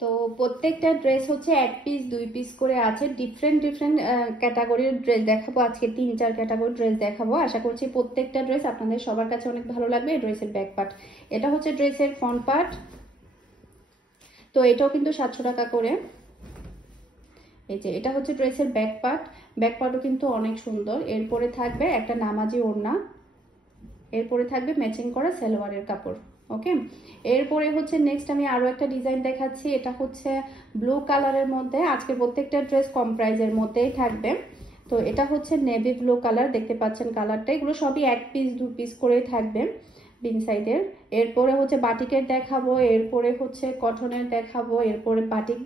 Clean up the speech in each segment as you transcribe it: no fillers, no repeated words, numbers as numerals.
তো প্রত্যেকটা ড্রেস হচ্ছে 1 পিস 2 পিস করে আছে। ডিফারেন্ট ক্যাটাগরির ড্রেস দেখাবো আজকে, 3-4 ক্যাটাগরির ড্রেস দেখাবো। আশা করছি প্রত্যেকটা ড্রেস আপনাদের সবার কাছে অনেক ভালো লাগবে। এই ড্রেসের ব্যাক পার্ট, এটা হচ্ছে ড্রেসের ফ্রন্ট পার্ট। তো এটাও কিন্তু 700 টাকা করে। এই যে এটা হচ্ছে ড্রেসের ব্যাক পার্ট, ব্যাক পার্টও কিন্তু অনেক সুন্দর। এরপরে থাকবে একটা নামাজি ওড়না, এরপরে থাকবে ম্যাচিং করা সালোয়ারের কাপড়। ওকে, এরপরে হচ্ছে নেক্সট আমি আরো একটা ডিজাইন দেখাচ্ছি। এটা হচ্ছে ব্লু কালারের মধ্যে। আজকে প্রত্যেকটা ড্রেস কম প্রাইজের মধ্যেই থাকবে। তো এটা হচ্ছে নেভি ব্লু কালার, দেখতে পাচ্ছেন কালারটা। এগুলো সবই 1 পিস 2 পিস করেই থাকবে বিন সাইডের। এরপরে হচ্ছে বাটিকের দেখাবো, এরপরে হচ্ছে কটনের দেখাবো, এরপরে বাটিক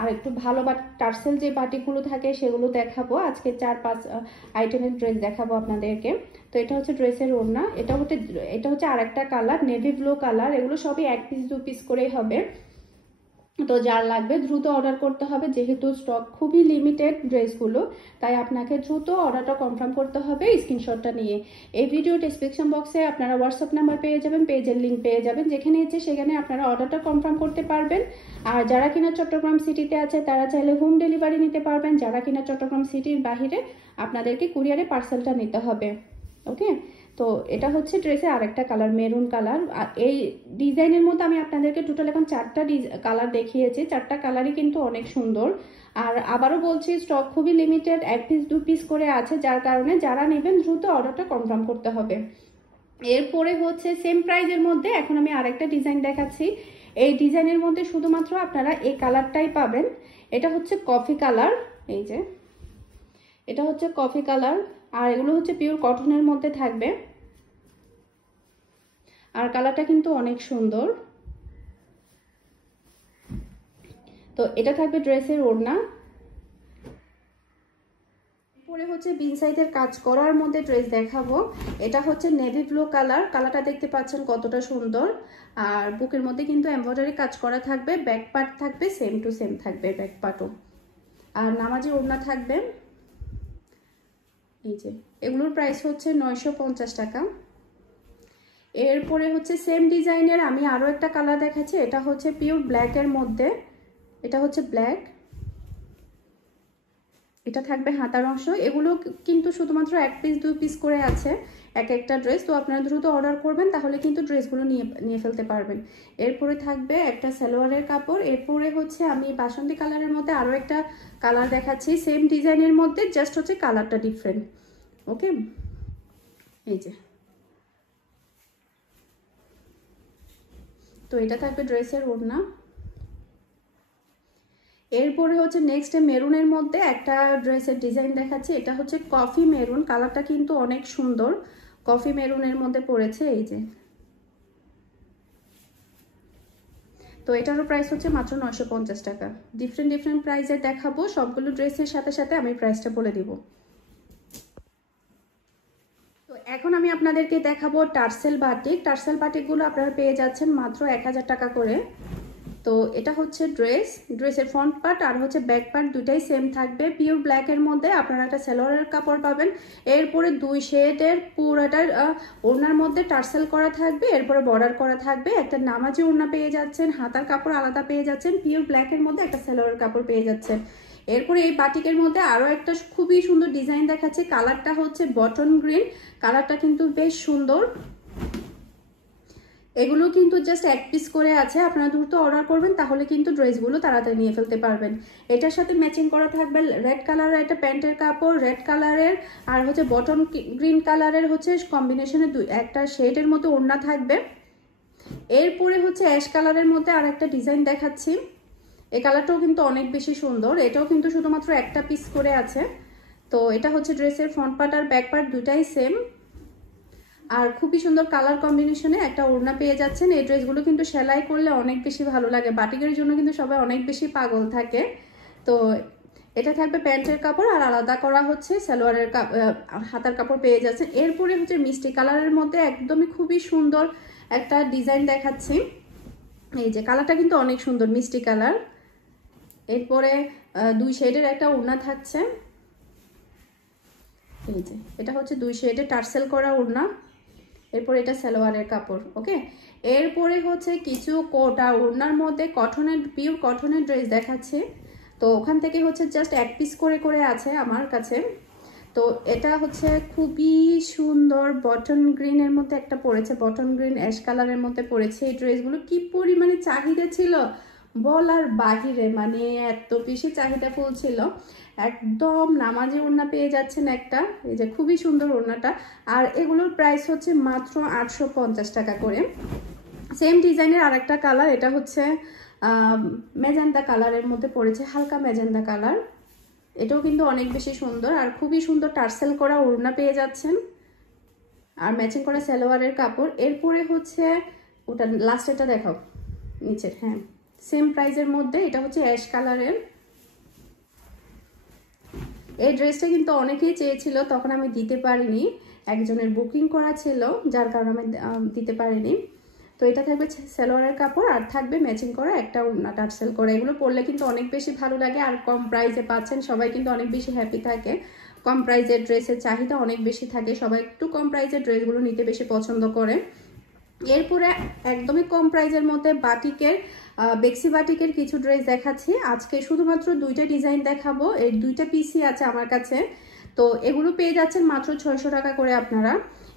আর একটু ভালো টার্সেল যে বাটিকগুলো থাকে সেগুলো দেখাবো। আজকে 4-5 আইটেমের ড্রেস দেখাবো আপনাদেরকে। তো এটা হচ্ছে ড্রেসের ওড়না, এটা হচ্ছে আরেকটা কালার নেভি ব্লু কালার। এগুলো সবই 1 পিস 2 পিস করেই হবে। তো যার লাগবে দ্রুত অর্ডার করতে হবে, যেহেতু স্টক খুবই লিমিটেড ড্রেসগুলো, তাই আপনাকে দ্রুত অর্ডারটা কনফার্ম করতে হবে স্ক্রিনশটটা নিয়ে। এই ভিডিও ডেসক্রিপশন বক্সে আপনারা হোয়াটসঅ্যাপ নাম্বার পেয়ে যাবেন, পেজের লিঙ্ক পেয়ে যাবেন, যেখানে ইচ্ছে সেখানে আপনারা অর্ডারটা কনফার্ম করতে পারবেন। আর যারা কিনা চট্টগ্রাম সিটিতে আছে তারা চাইলে হোম ডেলিভারি নিতে পারবেন। যারা কিনা চট্টগ্রাম সিটির বাহিরে, আপনাদেরকে কুরিয়ারে পার্সেলটা নিতে হবে। ওকে, তো এটা হচ্ছে ড্রেসের আরেকটা কালার, মেরুন কালার। আর এই ডিজাইনের মধ্যে আমি আপনাদেরকে টোটাল এখন 4টা কালার দেখিয়েছি। 4টা কালারই কিন্তু অনেক সুন্দর। আর আবারও বলছি, স্টক খুবই লিমিটেড, 1 পিস 2 পিস করে আছে, যার কারণে যারা নেবেন দ্রুত অর্ডারটা কনফার্ম করতে হবে। এরপরে হচ্ছে সেম প্রাইজের মধ্যে এখন আমি আরেকটা ডিজাইন দেখাচ্ছি। এই ডিজাইনের মধ্যে শুধুমাত্র আপনারা এই কালারটাই পাবেন। এটা হচ্ছে কফি কালার। এই যে এটা হচ্ছে কফি কালার, আর এগুলো হচ্ছে পিওর কটনের মধ্যে থাকবে। আর কালারটা কিন্তু অনেক সুন্দর। তো এটা থাকবে ড্রেসের ওড়না। পরে হচ্ছে বিন সাইডের কাজ করার মধ্যে ড্রেস দেখাবো। এটা হচ্ছে নেভি ব্লু কালার, কালারটা দেখতে পাচ্ছেন কতটা সুন্দর। আর বুকের মধ্যে কিন্তু এমব্রয়ডারি কাজ করা থাকবে, ব্যাক পার্ট থাকবে সেম টু সেম থাকবে ব্যাক পার্টও। আর নামাজি ওড়না থাকবে। এই যে এগুলোর প্রাইস হচ্ছে 950 টাকা। এরপরে হচ্ছে সেম ডিজাইনের আমি আরো একটা কালার দেখাচ্ছি। এটা হচ্ছে পিওর ব্ল্যাক এর মধ্যে, এটা হচ্ছে ব্ল্যাক। এটা থাকবে হাতার অংশ। এগুলো কিন্তু শুধুমাত্র 1 পিস 2 পিস করে আছে এক একটা ড্রেস। তো আপনারা দ্রুত অর্ডার করবেন, তাহলে কিন্তু ড্রেসগুলো নিয়ে ফেলতে পারবেন। এরপরে থাকবে একটা সালোয়ারের কাপড়। এরপরে হচ্ছে আমি বাসন্তী কালারের মধ্যে আরো একটা কালার দেখাচ্ছি, সেম ডিজাইনের মধ্যে, জাস্ট হচ্ছে কালারটা ডিফারেন্ট। ওকে, এই যে তো এটা থাকবে ড্রেসের ওড়না। এরপরে হচ্ছে নেক্সট মেরুনের মধ্যে একটা ড্রেসের ডিজাইন দেখাচ্ছি। এটা হচ্ছে কফি মেরুন, কালারটা কিন্তু অনেক সুন্দর, কফি মেরুনের মধ্যে পড়েছে। এই যে, তো এটারও প্রাইস হচ্ছে মাত্র 950 টাকা। ডিফারেন্ট প্রাইসে দেখাবো, সবগুলো ড্রেসের সাথে সাথে আমি প্রাইসটা বলে দিব। তো এখন আমি আপনাদেরকে দেখাবো টার্সেল বাটিক। টার্সেল বাটিকগুলো আপনারা পেয়ে যাচ্ছেন মাত্র 1000 টাকা করে। তো এটা হচ্ছে ড্রেসের ফ্রন্ট পার্ট আর হচ্ছে ব্যাক পার্ট দুটাই সেম থাকবে। পিওর ব্ল্যাক এর মধ্যে আপনারা একটা সালোয়ারের কাপড় পাবেন। এরপরে 2 শেডের পুরোটার ওড়নার মধ্যে টার্সেল করা থাকবে, এরপরে বর্ডার করা থাকবে। একটা নামাজি ওড়না পেয়ে যাচ্ছেন, হাতার কাপড় আলাদা পেয়ে যাচ্ছেন, পিওর ব্ল্যাক এর মধ্যে একটা সালোয়ারের কাপড় পেয়ে যাচ্ছেন। এরপরে এই বাটিকের মধ্যে আরো একটা খুবই সুন্দর ডিজাইন দেখাচ্ছে। কালারটা হচ্ছে বটন গ্রিন, কালারটা কিন্তু বেশ সুন্দর। এগুলো কিন্তু জাস্ট 1 পিস করে আছে, আপনারা দ্রুত অর্ডার করবেন, তাহলে কিন্তু ড্রেসগুলো তাড়াতাড়ি নিয়ে ফেলতে পারবেন। এটার সাথে ম্যাচিং করা থাকবে রেড কালারের একটা প্যান্টের কাপড়, রেড কালারের আর হচ্ছে বটন গ্রিন কালারের হচ্ছে কম্বিনেশনে একটা শেডের মতো ওড়না থাকবে। এরপরে হচ্ছে অ্যাশ কালারের মধ্যে আর একটা ডিজাইন দেখাচ্ছি। এই কালারটাও কিন্তু অনেক বেশি সুন্দর, এটাও কিন্তু শুধুমাত্র একটা পিস করে আছে। তো এটা হচ্ছে ড্রেসের ফ্রন্ট পার্ট আর ব্যাক পার্ট দুটাই সেম। আর খুবই সুন্দর কালার কম্বিনেশনে একটা ওড়না পেয়ে যাচ্ছেন। এই ড্রেসগুলো কিন্তু সেলাই করলে অনেক বেশি ভালো লাগে, বাটিকের জন্য কিন্তু সবাই অনেক বেশি পাগল থাকে। তো এটা থাকবে প্যান্টের কাপড় আর আলাদা করা হচ্ছে সালোয়ারের হাতার কাপড় পেয়ে যাচ্ছেন। এরপরে হচ্ছে মিষ্টি কালারের মধ্যে একদমই খুবই সুন্দর একটা ডিজাইন দেখাচ্ছি। এই যে কালারটা কিন্তু অনেক সুন্দর, মিষ্টি কালার। এরপরে 2 শেডের একটা ওড়না থাকছে। এই যে এটা হচ্ছে 2 শেডের টার্সেল করা ওড়না। এরপর এটা সালোয়ারের কাপড়। ওকে, এরপরে হচ্ছে কিছু কোটা ওড়নার মধ্যে কটনের, পিওর কটনের ড্রেস দেখাচ্ছে। তো ওখান থেকে হচ্ছে জাস্ট এক পিস করে করে আছে আমার কাছে। তো এটা হচ্ছে খুবই সুন্দর বটন গ্রিনের মধ্যে একটা পড়েছে, বটন গ্রিন অ্যাশ কালারের মধ্যে পড়েছে। এই ড্রেসগুলো কি পরিমাণে চাহিদা ছিল বলার বাহিরে, মানে এত বেশি চাহিদা ফুল ছিল। একদম নামাজি ওড়না পেয়ে যাচ্ছেন একটা, এই যে খুবই সুন্দর ওড়নাটা। আর এগুলোর প্রাইস হচ্ছে মাত্র 850 টাকা করে। সেম ডিজাইনের আর একটা কালার, এটা হচ্ছে ম্যাজেন্টা কালারের মধ্যে পড়েছে, হালকা ম্যাজেন্টা কালার। এটাও কিন্তু অনেক বেশি সুন্দর আর খুবই সুন্দর টার্সেল করা ওড়না পেয়ে যাচ্ছেন আর ম্যাচিং করা সালোয়ারের কাপড়। এরপরে হচ্ছে ওটা লাস্টেরটা দেখাও নিচের, হ্যাঁ সেম প্রাইসের মধ্যে, এটা হচ্ছে অ্যাশ কালারের। এই ড্রেসটা কিন্তু অনেকেই চেয়েছিল, তখন আমি দিতে পারিনি, একজনের বুকিং করা ছিল যার কারণে আমি দিতে পারিনি। তো এটা থাকবে সালোয়ারের কাপড় আর থাকবে ম্যাচিং করা একটা ওড়না টার্সেল করে। এগুলো পরলে কিন্তু অনেক বেশি ভালো লাগে আর কম প্রাইসে পাচ্ছেন, সবাই কিন্তু অনেক বেশি হ্যাপি থাকে। কম প্রাইসের ড্রেসের চাহিদা অনেক বেশি থাকে, সবাই একটু কম প্রাইসের ড্রেসগুলো নিতে বেশি পছন্দ করে। এরপরে একদমই কম প্রাইসের মধ্যে বাটিকের, বেক্সি বাটিকের কিছু ড্রেস দেখাচ্ছি আজকে। শুধুমাত্র দুইটা ডিজাইন দেখাবো, এই দুইটা পিসই আছে আমার কাছে। তো এগুলো পেয়ে যাচ্ছেন মাত্র 600 টাকা করে আপনারা।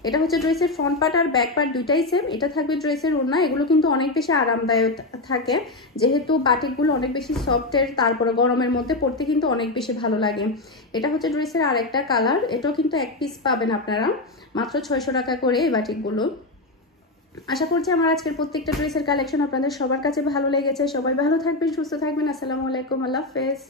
এটা হচ্ছে ড্রেসের ফ্রন্ট পার্ট আর ব্যাক পার্ট দুইটাই সেম। এটা থাকবে ড্রেসের ওড়না। এগুলো কিন্তু অনেক বেশি আরামদায়ক থাকে, যেহেতু বাটিকগুলো অনেক বেশি সফটের, তারপরে গরমের মধ্যে পরতে কিন্তু অনেক বেশি ভালো লাগে। এটা হচ্ছে ড্রেসের আরেকটা কালার, এটাও কিন্তু এক পিস পাবেন আপনারা মাত্র 600 টাকা করে এই বাটিকগুলো। আশা করছি আমার আজকের প্রত্যেকটা ড্রেসের কালেকশন আপনাদের সবার কাছে ভালো লেগেছে। সবাই ভালো থাকবেন, সুস্থ থাকবেন। আসসালামু আলাইকুম, আল্লাহ হাফেজ।